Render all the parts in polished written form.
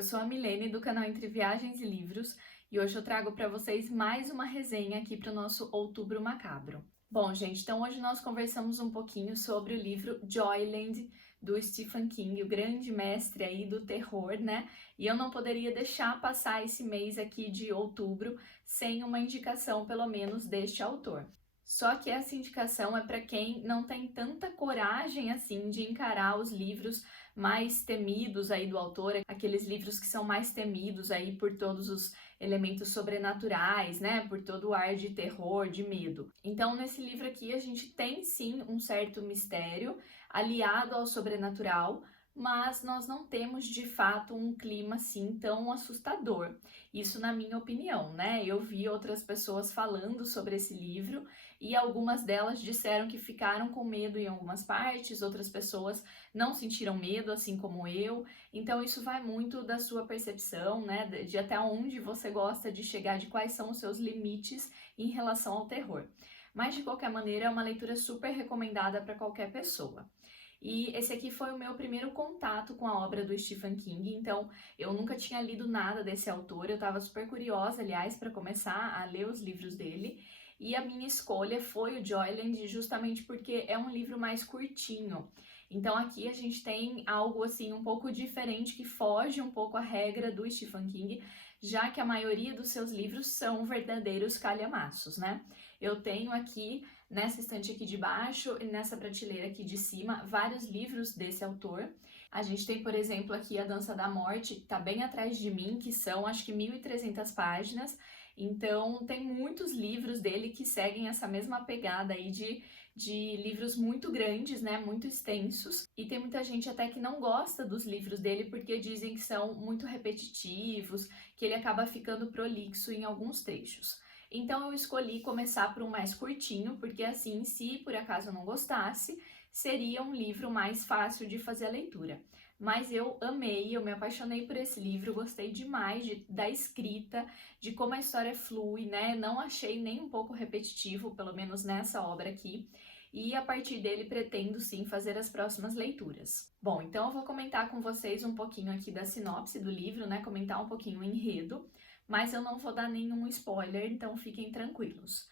eu sou a Milene do canal Entre Viagens e Livros e hoje eu trago para vocês mais uma resenha aqui para o nosso Outubro Macabro. Bom, gente, então hoje nós conversamos um pouquinho sobre o livro Joyland do Stephen King, o grande mestre aí do terror, né? E eu não poderia deixar passar esse mês aqui de outubro sem uma indicação, pelo menos, deste autor. Só que essa indicação é para quem não tem tanta coragem assim de encarar os livros mais temidos aí do autor, aqueles livros que são mais temidos aí por todos os elementos sobrenaturais, né, por todo o ar de terror, de medo. Então, nesse livro aqui a gente tem sim um certo mistério aliado ao sobrenatural, mas nós não temos de fato um clima assim tão assustador. Isso na minha opinião, né? Eu vi outras pessoas falando sobre esse livro e algumas delas disseram que ficaram com medo em algumas partes, outras pessoas não sentiram medo, assim como eu. Então isso vai muito da sua percepção, né, de até onde você gosta de chegar, de quais são os seus limites em relação ao terror. Mas de qualquer maneira é uma leitura super recomendada para qualquer pessoa. E esse aqui foi o meu primeiro contato com a obra do Stephen King, então eu nunca tinha lido nada desse autor, eu estava super curiosa, aliás, para começar a ler os livros dele, e a minha escolha foi o Joyland justamente porque é um livro mais curtinho. Então aqui a gente tem algo assim um pouco diferente que foge um pouco à regra do Stephen King, já que a maioria dos seus livros são verdadeiros calhamaços, né? Eu tenho aqui nessa estante aqui de baixo e nessa prateleira aqui de cima vários livros desse autor. A gente tem, por exemplo, aqui A Dança da Morte, que tá bem atrás de mim, que são acho que 1.300 páginas. Então tem muitos livros dele que seguem essa mesma pegada aí de livros muito grandes, né, muito extensos, e tem muita gente até que não gosta dos livros dele porque dizem que são muito repetitivos, que ele acaba ficando prolixo em alguns trechos. Então eu escolhi começar por um mais curtinho, porque assim, se por acaso eu não gostasse, seria um livro mais fácil de fazer a leitura. Mas eu amei, eu me apaixonei por esse livro, gostei demais da escrita, de como a história flui, né? Não achei nem um pouco repetitivo, pelo menos nessa obra aqui. E a partir dele pretendo sim fazer as próximas leituras. Bom, então eu vou comentar com vocês um pouquinho aqui da sinopse do livro, né? Comentar um pouquinho o enredo, mas eu não vou dar nenhum spoiler, então fiquem tranquilos.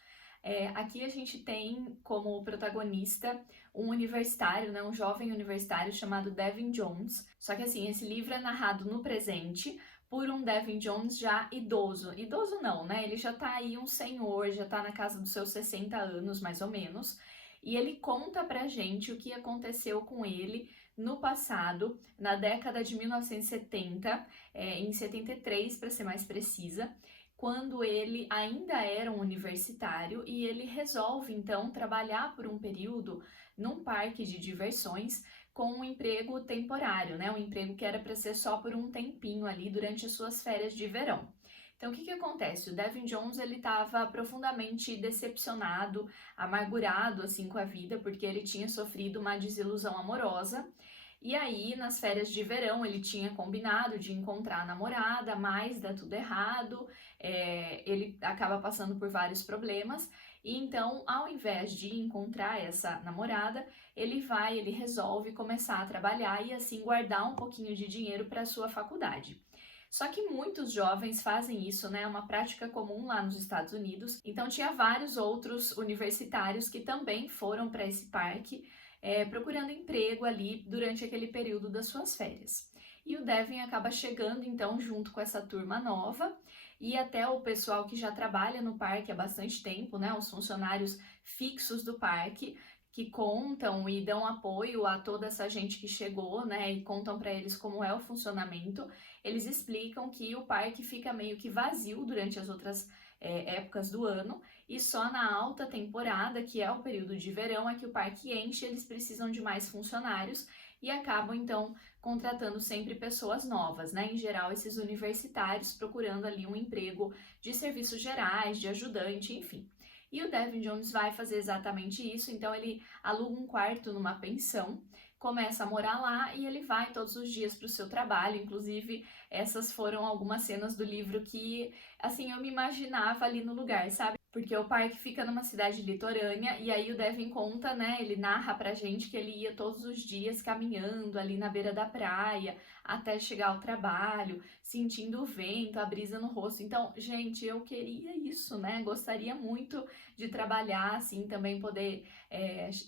Aqui a gente tem como protagonista um universitário, né, um jovem universitário chamado Devin Jones. Só que assim, esse livro é narrado no presente por um Devin Jones já idoso. Idoso não, né? Ele já tá aí um senhor, já tá na casa dos seus 60 anos, mais ou menos. E ele conta pra gente o que aconteceu com ele no passado, na década de 1970, em 73 para ser mais precisa, quando ele ainda era um universitário e ele resolve então trabalhar por um período num parque de diversões com um emprego temporário, né? Um emprego que era para ser só por um tempinho ali durante as suas férias de verão. Então, o que acontece? O Devin Jones, ele estava profundamente decepcionado, amargurado, assim, com a vida, porque ele tinha sofrido uma desilusão amorosa. E aí, nas férias de verão, ele tinha combinado de encontrar a namorada, mas dá tudo errado, ele acaba passando por vários problemas, e então, ao invés de encontrar essa namorada, ele resolve começar a trabalhar e assim guardar um pouquinho de dinheiro para a sua faculdade. Só que muitos jovens fazem isso, né? É uma prática comum lá nos Estados Unidos. Então tinha vários outros universitários que também foram para esse parque procurando emprego ali durante aquele período das suas férias. E o Devin acaba chegando então junto com essa turma nova e até o pessoal que já trabalha no parque há bastante tempo, né? Os funcionários fixos do parque que contam e dão apoio a toda essa gente que chegou, né, e contam para eles como é o funcionamento. Eles explicam que o parque fica meio que vazio durante as outras épocas do ano e só na alta temporada, que é o período de verão, é que o parque enche, eles precisam de mais funcionários e acabam então contratando sempre pessoas novas, né? Em geral, esses universitários procurando ali um emprego de serviços gerais, de ajudante, enfim. E o Devin Jones vai fazer exatamente isso, então ele aluga um quarto numa pensão, começa a morar lá e ele vai todos os dias para o seu trabalho. Inclusive, essas foram algumas cenas do livro que, assim, eu me imaginava ali no lugar, sabe? porque o parque fica numa cidade litorânea e aí o Devin conta, né, ele narra pra gente que ele ia todos os dias caminhando ali na beira da praia até chegar ao trabalho, sentindo o vento, a brisa no rosto. Então, gente, eu queria isso, né? Gostaria muito de trabalhar assim, também poder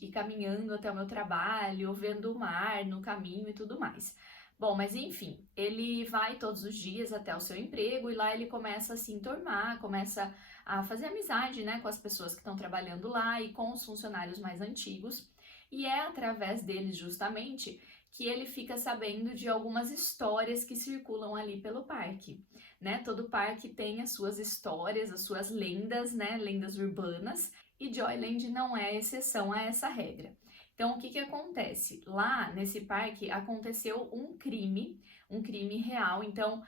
ir caminhando até o meu trabalho, vendo o mar no caminho e tudo mais. Bom, mas enfim, ele vai todos os dias até o seu emprego e lá ele começa a se enturmar, começa a fazer amizade, né, com as pessoas que estão trabalhando lá e com os funcionários mais antigos. E é através deles, justamente, que ele fica sabendo de algumas histórias que circulam ali pelo parque, né? Todo parque tem as suas histórias, as suas lendas, né? Lendas urbanas, e Joyland não é exceção a essa regra. Então, o que acontece? Lá nesse parque aconteceu um crime real. Então,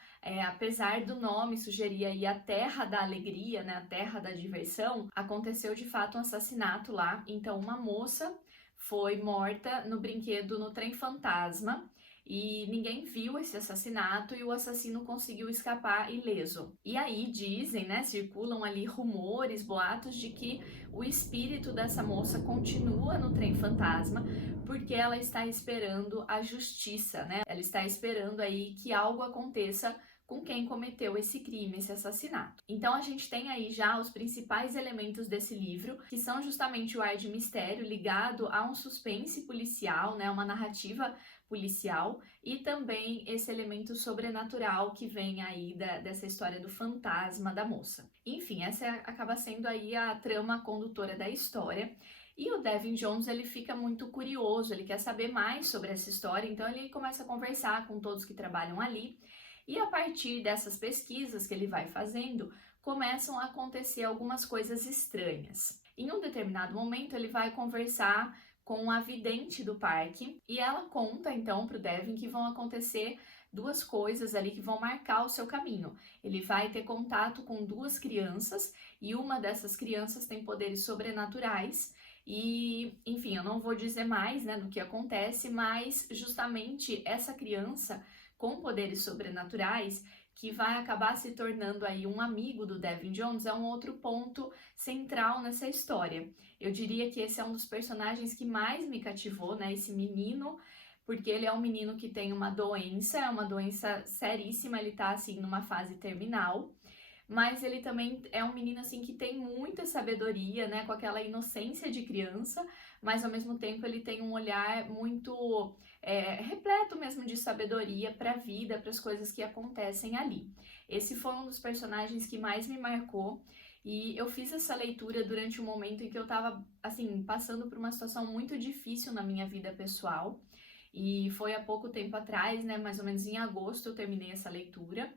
apesar do nome sugerir aí a terra da alegria, né, a terra da diversão, aconteceu de fato um assassinato lá. Então, uma moça foi morta no brinquedo no Trem Fantasma e ninguém viu esse assassinato e o assassino conseguiu escapar ileso. E aí dizem, né, circulam ali rumores, boatos de que o espírito dessa moça continua no Trem Fantasma porque ela está esperando a justiça, né? Ela está esperando aí que algo aconteça com quem cometeu esse crime, esse assassinato. Então a gente tem aí já os principais elementos desse livro, que são justamente o ar de mistério ligado a um suspense policial, né, uma narrativa policial, e também esse elemento sobrenatural que vem aí dessa história do fantasma da moça. Enfim, essa acaba sendo aí a trama condutora da história. E o Devin Jones, ele fica muito curioso, ele quer saber mais sobre essa história, então ele começa a conversar com todos que trabalham ali. E a partir dessas pesquisas que ele vai fazendo, começam a acontecer algumas coisas estranhas. Em um determinado momento, ele vai conversar com a vidente do parque e ela conta então para o Devin que vão acontecer duas coisas ali que vão marcar o seu caminho. Ele vai ter contato com duas crianças e uma dessas crianças tem poderes sobrenaturais. E, enfim, eu não vou dizer mais, né, do que acontece, mas justamente essa criança com poderes sobrenaturais, que vai acabar se tornando aí um amigo do Devin Jones, é um outro ponto central nessa história. Eu diria que esse é um dos personagens que mais me cativou, né, esse menino, porque ele é um menino que tem uma doença seríssima, ele tá assim numa fase terminal, mas ele também é um menino assim que tem muita sabedoria, né, com aquela inocência de criança, mas ao mesmo tempo ele tem um olhar muito repleto mesmo de sabedoria para a vida, para as coisas que acontecem ali. Esse foi um dos personagens que mais me marcou e eu fiz essa leitura durante um momento em que eu estava assim passando por uma situação muito difícil na minha vida pessoal. E foi há pouco tempo atrás, né, mais ou menos em agosto, eu terminei essa leitura.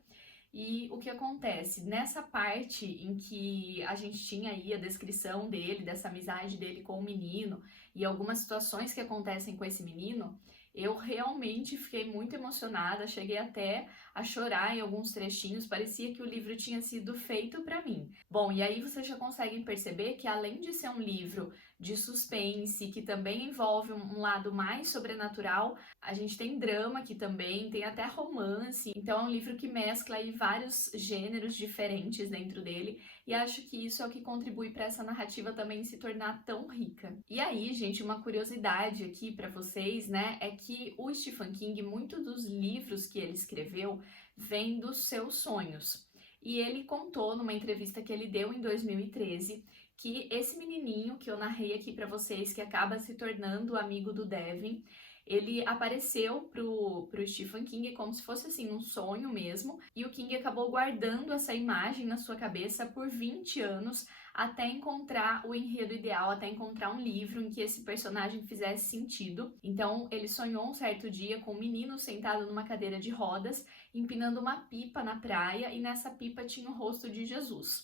E o que acontece? Nessa parte em que a gente tinha aí a descrição dele, dessa amizade dele com o menino, e algumas situações que acontecem com esse menino, eu realmente fiquei muito emocionada, cheguei até a chorar em alguns trechinhos, parecia que o livro tinha sido feito para mim. Bom, e aí vocês já conseguem perceber que além de ser um livro de suspense, que também envolve um lado mais sobrenatural, a gente tem drama aqui também, tem até romance, então é um livro que mescla aí vários gêneros diferentes dentro dele, e acho que isso é o que contribui para essa narrativa também se tornar tão rica. E aí, gente, uma curiosidade aqui para vocês, né, é que o Stephen King, muito dos livros que ele escreveu, vem dos seus sonhos. E ele contou numa entrevista que ele deu em 2013 que esse menininho que eu narrei aqui para vocês, que acaba se tornando amigo do Devin, ele apareceu pro Stephen King como se fosse assim um sonho mesmo, e o King acabou guardando essa imagem na sua cabeça por 20 anos até encontrar o enredo ideal, até encontrar um livro em que esse personagem fizesse sentido. Então ele sonhou um certo dia com um menino sentado numa cadeira de rodas, empinando uma pipa na praia, e nessa pipa tinha o rosto de Jesus.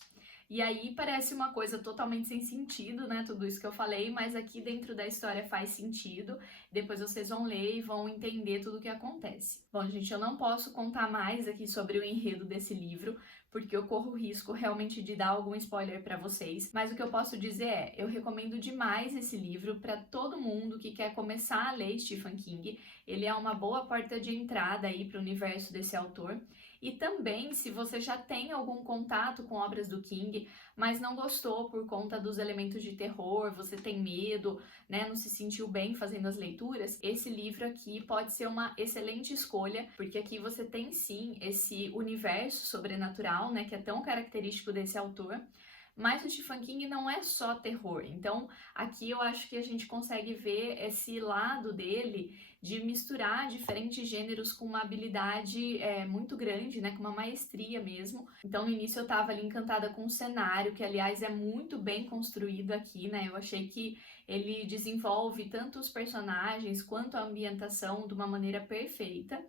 E aí parece uma coisa totalmente sem sentido, né, tudo isso que eu falei, mas aqui dentro da história faz sentido. Depois vocês vão ler e vão entender tudo o que acontece. Bom, gente, eu não posso contar mais aqui sobre o enredo desse livro, porque eu corro o risco realmente de dar algum spoiler para vocês, mas o que eu posso dizer é, eu recomendo demais esse livro para todo mundo que quer começar a ler Stephen King. Ele é uma boa porta de entrada aí para o universo desse autor. E também, se você já tem algum contato com obras do King, mas não gostou por conta dos elementos de terror, você tem medo, né, não se sentiu bem fazendo as leituras, esse livro aqui pode ser uma excelente escolha, porque aqui você tem sim esse universo sobrenatural, né, que é tão característico desse autor. Mas o Stephen King não é só terror, então aqui eu acho que a gente consegue ver esse lado dele de misturar diferentes gêneros com uma habilidade muito grande, né, com uma maestria mesmo. Então no início eu tava ali encantada com o cenário, que aliás é muito bem construído aqui, né, eu achei que ele desenvolve tanto os personagens quanto a ambientação de uma maneira perfeita.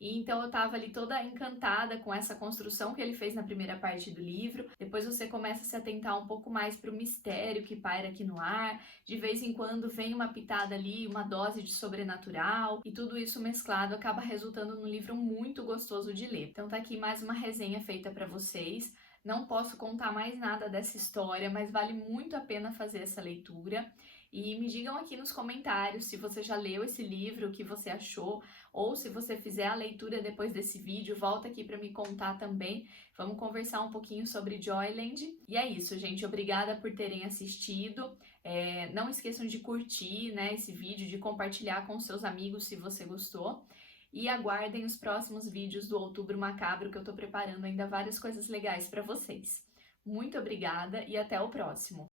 E então eu tava ali toda encantada com essa construção que ele fez na primeira parte do livro. Depois você começa a se atentar um pouco mais para o mistério que paira aqui no ar. De vez em quando vem uma pitada ali, uma dose de sobrenatural, e tudo isso mesclado acaba resultando num livro muito gostoso de ler. Então tá aqui mais uma resenha feita para vocês. Não posso contar mais nada dessa história, mas vale muito a pena fazer essa leitura. E me digam aqui nos comentários se você já leu esse livro, o que você achou, ou se você fizer a leitura depois desse vídeo, volta aqui para me contar também. Vamos conversar um pouquinho sobre Joyland. E é isso, gente. Obrigada por terem assistido. Não esqueçam de curtir, né, esse vídeo, de compartilhar com seus amigos se você gostou. E aguardem os próximos vídeos do Outubro Macabro, que eu tô preparando ainda várias coisas legais para vocês. Muito obrigada e até o próximo!